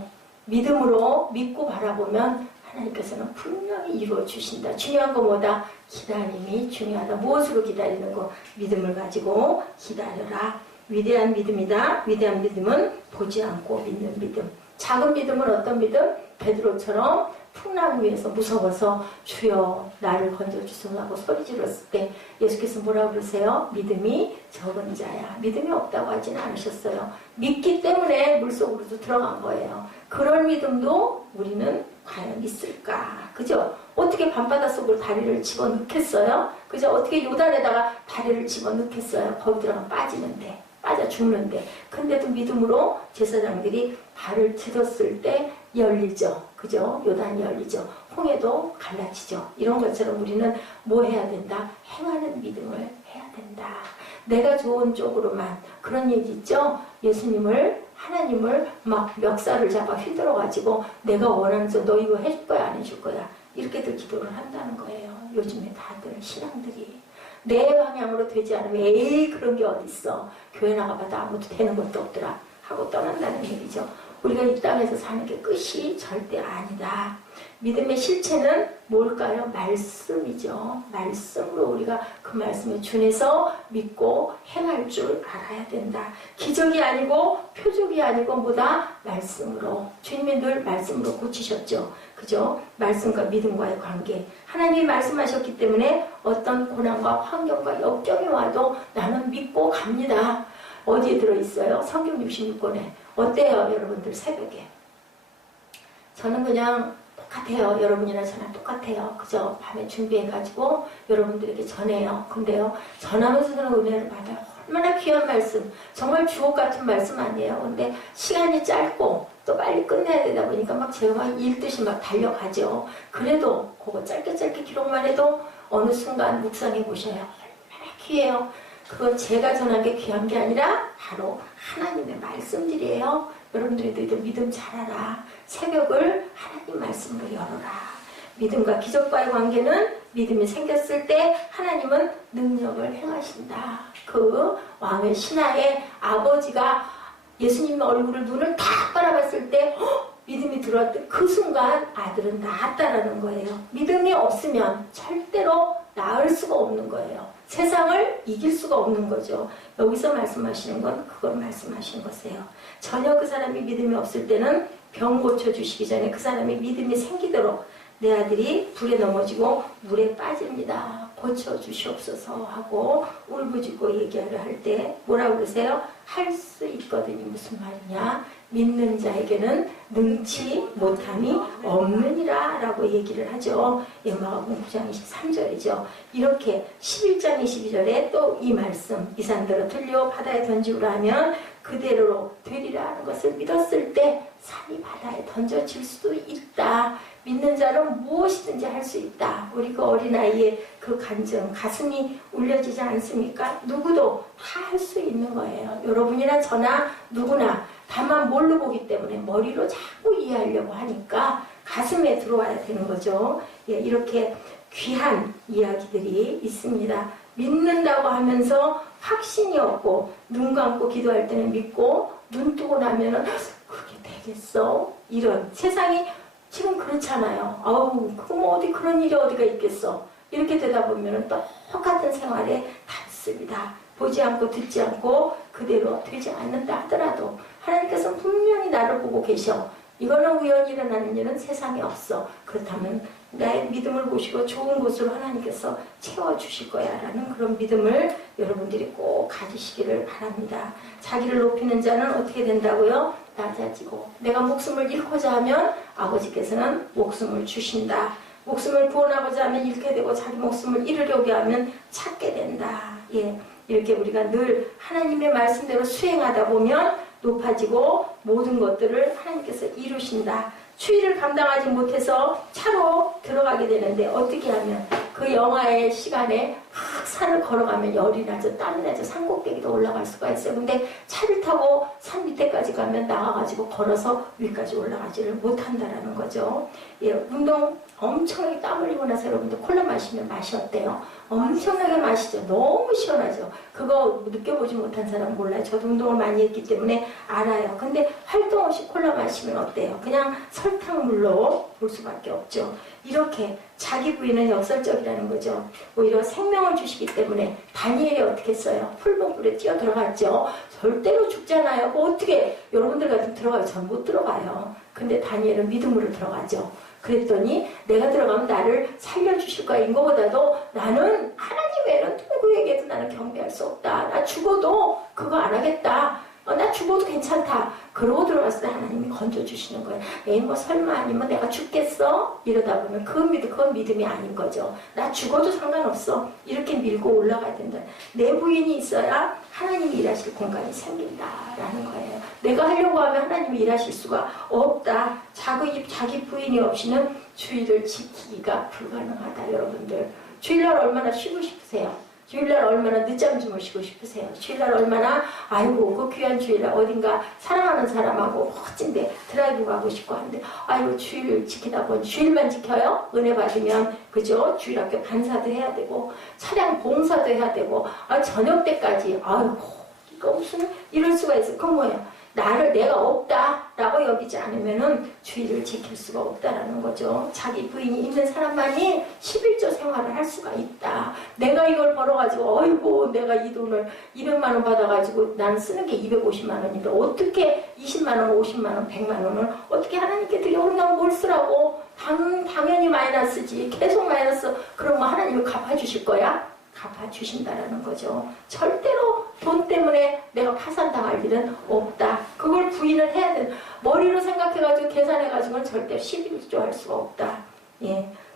믿음으로 믿고 바라보면 하나님께서는 분명히 이루어 주신다. 중요한 거 뭐다? 기다림이 중요하다. 무엇으로 기다리는 거? 믿음을 가지고 기다려라. 위대한 믿음이다. 위대한 믿음은 보지 않고 믿는 믿음. 작은 믿음은 어떤 믿음? 베드로처럼 풍랑 위에서 무서워서 주여 나를 건져주소서 하고 소리 질렀을 때 예수께서 뭐라고 그러세요? 믿음이 적은 자야. 믿음이 없다고 하지는 않으셨어요. 믿기 때문에 물속으로도 들어간 거예요. 그런 믿음도 우리는 과연 있을까? 그죠? 어떻게 밤바다 속으로 다리를 집어넣겠어요? 그죠? 어떻게 요단에다가 다리를 집어넣겠어요? 거기 들어가면 빠지는데. 빠져 죽는데. 근데도 믿음으로 제사장들이 발을 들었을 때 열리죠. 그죠? 요단이 열리죠. 홍해도 갈라지죠. 이런 것처럼 우리는 뭐 해야 된다? 행하는 믿음을 해야 된다. 내가 좋은 쪽으로만. 그런 얘기 있죠? 예수님을, 하나님을 막 멱살을 잡아 휘둘러가지고 내가 원하는 저 너 이거 해줄 거야 안 해줄 거야. 이렇게들 기도를 한다는 거예요. 요즘에 다들 신앙들이. 내 방향으로 되지 않으면 에이 그런 게 어딨어. 교회 나가봐도 아무도 되는 것도 없더라 하고 떠난다는 얘기죠. 우리가 이 땅에서 사는 게 끝이 절대 아니다. 믿음의 실체는 뭘까요? 말씀이죠. 말씀으로 우리가 그 말씀에 준해서 믿고 행할 줄 알아야 된다. 기적이 아니고 표적이 아니고 뭐다? 말씀으로. 주님이 늘 말씀으로 고치셨죠. 그죠? 말씀과 믿음과의 관계. 하나님이 말씀하셨기 때문에 어떤 고난과 환경과 역경이 와도 나는 믿고 갑니다. 어디에 들어있어요? 성경 66권에. 어때요 여러분들 새벽에? 저는 그냥 똑같아요. 여러분이나 저랑 똑같아요. 그죠? 밤에 준비해가지고 여러분들에게 전해요. 근데요 전하면서 저는 은혜를 받아요. 얼마나 귀한 말씀, 정말 주옥 같은 말씀 아니에요. 근데 시간이 짧고 또 빨리 끝내야 되다 보니까 막 제가 막 읽듯이 막 달려가죠. 그래도 그거 짧게 기록만 해도 어느 순간 묵상해 보셔요. 얼마나 귀해요. 그건 제가 전한 게 귀한 게 아니라 바로 하나님의 말씀들이에요. 여러분들도 믿음 잘하라. 새벽을 하나님 말씀으로 열어라. 믿음과 기적과의 관계는 믿음이 생겼을 때 하나님은 능력을 행하신다. 그 왕의 신하의 아버지가 예수님 얼굴을 눈을 딱 바라봤을 때 믿음이 들어왔던 그 순간 아들은 나았다라는 거예요. 믿음이 없으면 절대로 나을 수가 없는 거예요. 세상을 이길 수가 없는 거죠. 여기서 말씀하시는 건 그걸 말씀하시는 것이에요. 전혀 그 사람이 믿음이 없을 때는 병 고쳐주시기 전에 그 사람이 믿음이 생기도록 내 아들이 불에 넘어지고 물에 빠집니다. 고쳐주시옵소서 하고 울부짖고 얘기를 할 때 뭐라고 그러세요? 할 수 있거든요. 무슨 말이냐? 믿는 자에게는 능치 못함이 없느니라 라고 얘기를 하죠. 마가복음 9장 23절이죠. 이렇게 11장 22절에 또 이 말씀 이 산더러 들려 바다에 던지우라 하면 그대로 되리라 하는 것을 믿었을 때 산이 바다에 던져질 수도 있다. 믿는 자는 무엇이든지 할 수 있다. 우리 그 어린아이의 그 간증, 가슴이 울려지지 않습니까? 누구도 다 할 수 있는 거예요. 여러분이나 저나 누구나 다만 뭘로 보기 때문에 머리로 자꾸 이해하려고 하니까 가슴에 들어와야 되는 거죠. 이렇게 귀한 이야기들이 있습니다. 믿는다고 하면서 확신이 없고 눈 감고 기도할 때는 믿고 눈 뜨고 나면은 그게 되겠어? 이런 세상이 지금 그렇잖아요. 아우, 그거 뭐 어디 그런 일이 어디가 있겠어. 이렇게 되다 보면은 똑같은 생활에 닿습니다. 보지 않고 듣지 않고 그대로 되지 않는다 하더라도 하나님께서 분명히 나를 보고 계셔. 이거는 우연히 일어나는 일은 세상에 없어. 그렇다면 나의 믿음을 보시고 좋은 곳으로 하나님께서 채워주실 거야 라는 그런 믿음을 여러분들이 꼭 가지시기를 바랍니다. 자기를 높이는 자는 어떻게 된다고요? 낮아지고 내가 목숨을 잃고자 하면 아버지께서는 목숨을 주신다. 목숨을 구원하고자 하면 잃게 되고 자기 목숨을 잃으려고 하면 찾게 된다. 이렇게 우리가 늘 하나님의 말씀대로 수행하다 보면 높아지고 모든 것들을 하나님께서 이루신다. 추위를 감당하지 못해서 차로 들어가게 되는데 어떻게 하면 그 영하의 시간에 막 산을 걸어가면 열이 나죠. 땀이 나죠. 산꼭대기도 올라갈 수가 있어요. 근데 차를 타고 산 밑에까지 가면 나가가지고 걸어서 위까지 올라가지를 못한다라는 거죠. 운동 엄청나게 땀 흘리고 나서 여러분들 콜라 마시면 맛이 어때요? 엄청나게 마시죠. 너무 시원하죠. 그거 느껴보지 못한 사람 몰라요. 저도 운동을 많이 했기 때문에 알아요. 근데 활동 없이 콜라 마시면 어때요? 그냥 설탕물로 볼 수밖에 없죠. 이렇게 자기 부인은 역설적이라는 거죠. 오히려 생명을 주시기 때문에 다니엘이 어떻게 했어요? 풀봉불에 뛰어 들어갔죠. 절대로 죽잖아요. 어떻게 여러분들 같으면 들어가요? 전 못 들어가요. 근데 다니엘은 믿음으로 들어가죠. 그랬더니 내가 들어가면 나를 살려주실 거야. 인거보다도 나는 하나님 외에는 누구에게도 나는 경배할 수 없다. 나 죽어도 그거 안 하겠다. 나 죽어도 괜찮다. 그러고 들어갔을 때 하나님이 건져주시는 거예요. 에이 뭐 설마 아니면 내가 죽겠어? 이러다 보면 그건 믿음이 아닌 거죠. 나 죽어도 상관없어. 이렇게 밀고 올라가야 된다. 내 부인이 있어야 하나님이 일하실 공간이 생긴다라는 거예요. 내가 하려고 하면 하나님이 일하실 수가 없다. 자기 부인이 없이는 주의를 지키기가 불가능하다. 여러분들 주일날 얼마나 쉬고 싶으세요? 주일날 얼마나 늦잠 주무시고 싶으세요? 주일날 얼마나 아이고 그 귀한 주일날 어딘가 사랑하는 사람하고 멋진데 드라이브 가고 싶고 하는데 아이고 주일 지키다 보니 주일만 지켜요? 은혜 받으면 그죠? 주일학교 반사도 해야 되고 차량 봉사도 해야 되고 저녁 때까지 아이고 이거 무슨 이럴 수가 있어. 그건 뭐예요? 내가 없다라고 여기지 않으면은 주의를 지킬 수가 없다라는 거죠. 자기 부인이 있는 사람만이 11조 생활을 할 수가 있다. 내가 이걸 벌어가지고 어이구 내가 이 돈을 200만 원 받아가지고 나는 쓰는 게 250만 원인데 어떻게 20만 원, 50만 원, 100만 원을 어떻게 하나님께 드려? 그냥 뭘 쓰라고? 당연히 마이너스지. 계속 마이너스. 그럼 뭐 하나님이 갚아주실 거야? 갚아주신다라는 거죠. 절대로 돈 때문에 내가 파산당할 일은 없다. 그걸 부인을 해야 되는. 머리로 생각해가지고 계산해가지고는 절대 11조 할 수가 없다.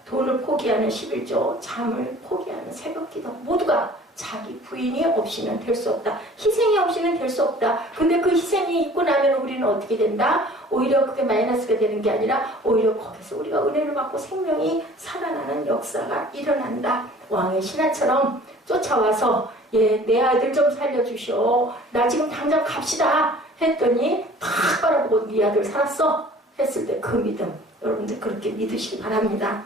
돈을 포기하는 11조, 잠을 포기하는 새벽기도 모두가 자기 부인이 없이는 될 수 없다. 희생이 없이는 될 수 없다. 근데 그 희생이 있고 나면 우리는 어떻게 된다? 오히려 그게 마이너스가 되는 게 아니라 오히려 거기서 우리가 은혜를 받고 생명이 살아나는 역사가 일어난다. 왕의 신하처럼 쫓아와서 내 아들 좀 살려주시오. 나 지금 당장 갑시다. 했더니 탁 바라보고 네 아들 살았어. 했을 때 그 믿음. 여러분들 그렇게 믿으시기 바랍니다.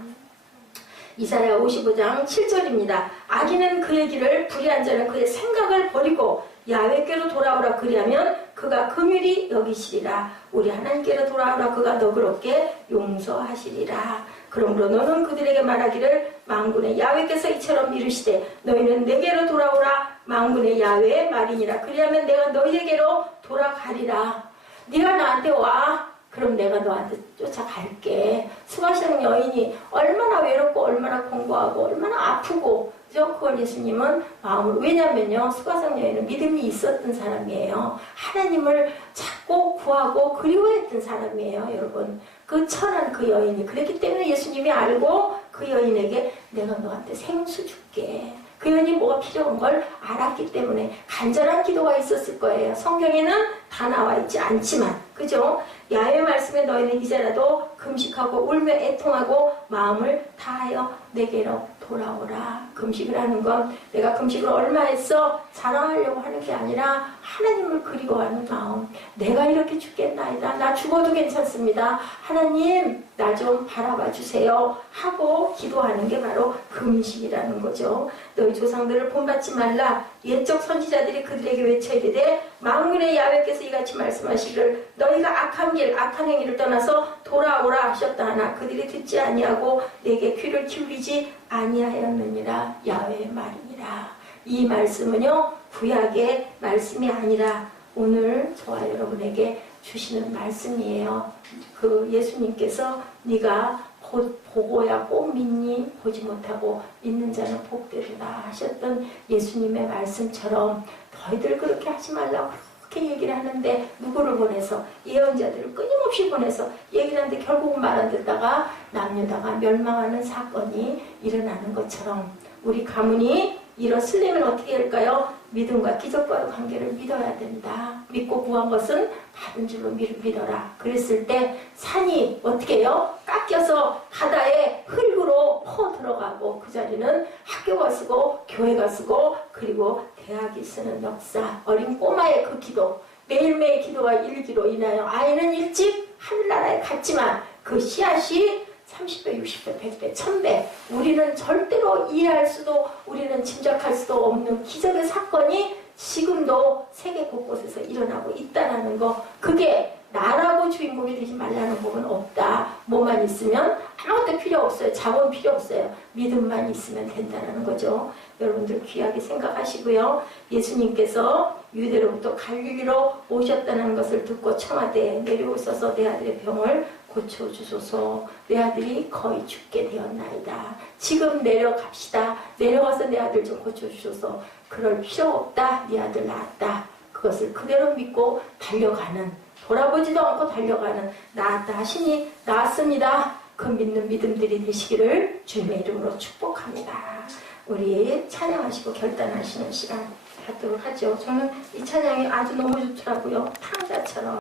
이사야 55장 7절입니다. 악인은 그의 길을 불의한 자는 그의 생각을 버리고 야훼께로 돌아오라. 그리하면 그가 긍휼히 여기시리라. 우리 하나님께로 돌아오라. 그가 너그럽게 용서하시리라. 그러므로 너는 그들에게 말하기를 만군의 야훼께서 이처럼 이르시되 너희는 내게로 돌아오라. 만군의 야훼의 말이니라. 그리하면 내가 너희에게로 돌아가리라. 네가 나한테 와. 그럼 내가 너한테 쫓아갈게. 수가성 여인이 얼마나 외롭고 얼마나 공고하고 얼마나 아프고 그죠? 그걸 예수님은 마음으로. 왜냐면요, 수가성 여인은 믿음이 있었던 사람이에요. 하나님을 찾고 구하고 그리워했던 사람이에요. 여러분, 그 천한 그 여인이 그랬기 때문에 예수님이 알고 그 여인에게 내가 너한테 생수 줄게. 그 여인이 뭐가 필요한 걸 알았기 때문에 간절한 기도가 있었을 거예요. 성경에는 다 나와 있지 않지만, 그죠? 야훼 말씀에 너희는 이제라도 금식하고 울며 애통하고 마음을 다하여 내게로 돌아오라. 금식을 하는 건 내가 금식을 얼마 했어? 자랑하려고 하는 게 아니라 하나님을 그리워하는 마음. 내가 이렇게 죽겠나이다. 나 죽어도 괜찮습니다. 하나님 나 좀 바라봐 주세요. 하고 기도하는 게 바로 금식이라는 거죠. 너희 조상들을 본받지 말라. 옛적 선지자들이 그들에게 외쳐 이르되 만군의 야훼께서 이같이 말씀하시기를 너희가 악한 길 악한 행위를 떠나서 돌아오라 하셨다 하나 그들이 듣지 아니하고 내게 귀를 기울이지 아니하였느니라. 야훼의 말이니라. 이 말씀은요, 구약의 말씀이 아니라 오늘 저와 여러분에게 주시는 말씀이에요. 그 예수님께서 네가 곧 보고야 꼭 믿니? 보지 못하고 믿는 자는 복되리라 하셨던 예수님의 말씀처럼 너희들 그렇게 하지 말라고 그렇게 얘기를 하는데 누구를 보내서? 예언자들을 끊임없이 보내서 얘기를 하는데 결국은 말 안 듣다가 남유다가 멸망하는 사건이 일어나는 것처럼 우리 가문이 일어서려면 어떻게 할까요? 믿음과 기적과의 관계를 믿어야 된다. 믿고 구한 것은 받은 줄로 믿어라. 그랬을 때 산이 어떻게 해요? 깎여서 바다에 흙으로 퍼 들어가고 그 자리는 학교가 쓰고 교회가 쓰고 그리고 대학이 쓰는 역사. 어린 꼬마의 그 기도, 매일매일 기도가 일기로 인하여 아이는 일찍 하늘나라에 갔지만 그 씨앗이 30배, 60배, 100배, 1000배 우리는 절대로 이해할 수도 우리는 짐작할 수도 없는 기적의 사건이 지금도 세계 곳곳에서 일어나고 있다는 거. 그게 나라고 주인공이 되지 말라는 법은 없다. 뭐만 있으면 아무것도 필요 없어요. 자본 필요 없어요. 믿음만 있으면 된다는 거죠. 여러분들 귀하게 생각하시고요. 예수님께서 유대로부터 갈릴리로 오셨다는 것을 듣고 청와대에 내려오셔서 내 아들의 병을 고쳐주소서. 내 아들이 거의 죽게 되었나이다. 지금 내려갑시다. 내려가서 내 아들 좀 고쳐주소서. 그럴 필요 없다. 네 아들 낳았다. 그것을 그대로 믿고 달려가는, 돌아보지도 않고 달려가는, 낳았다 하시니 낳았습니다. 그 믿는 믿음들이 되시기를 주님의 이름으로 축복합니다. 우리 찬양하시고 결단하시는 시간 갖도록 하죠. 저는 이 찬양이 아주 너무 좋더라고요. 탕자처럼.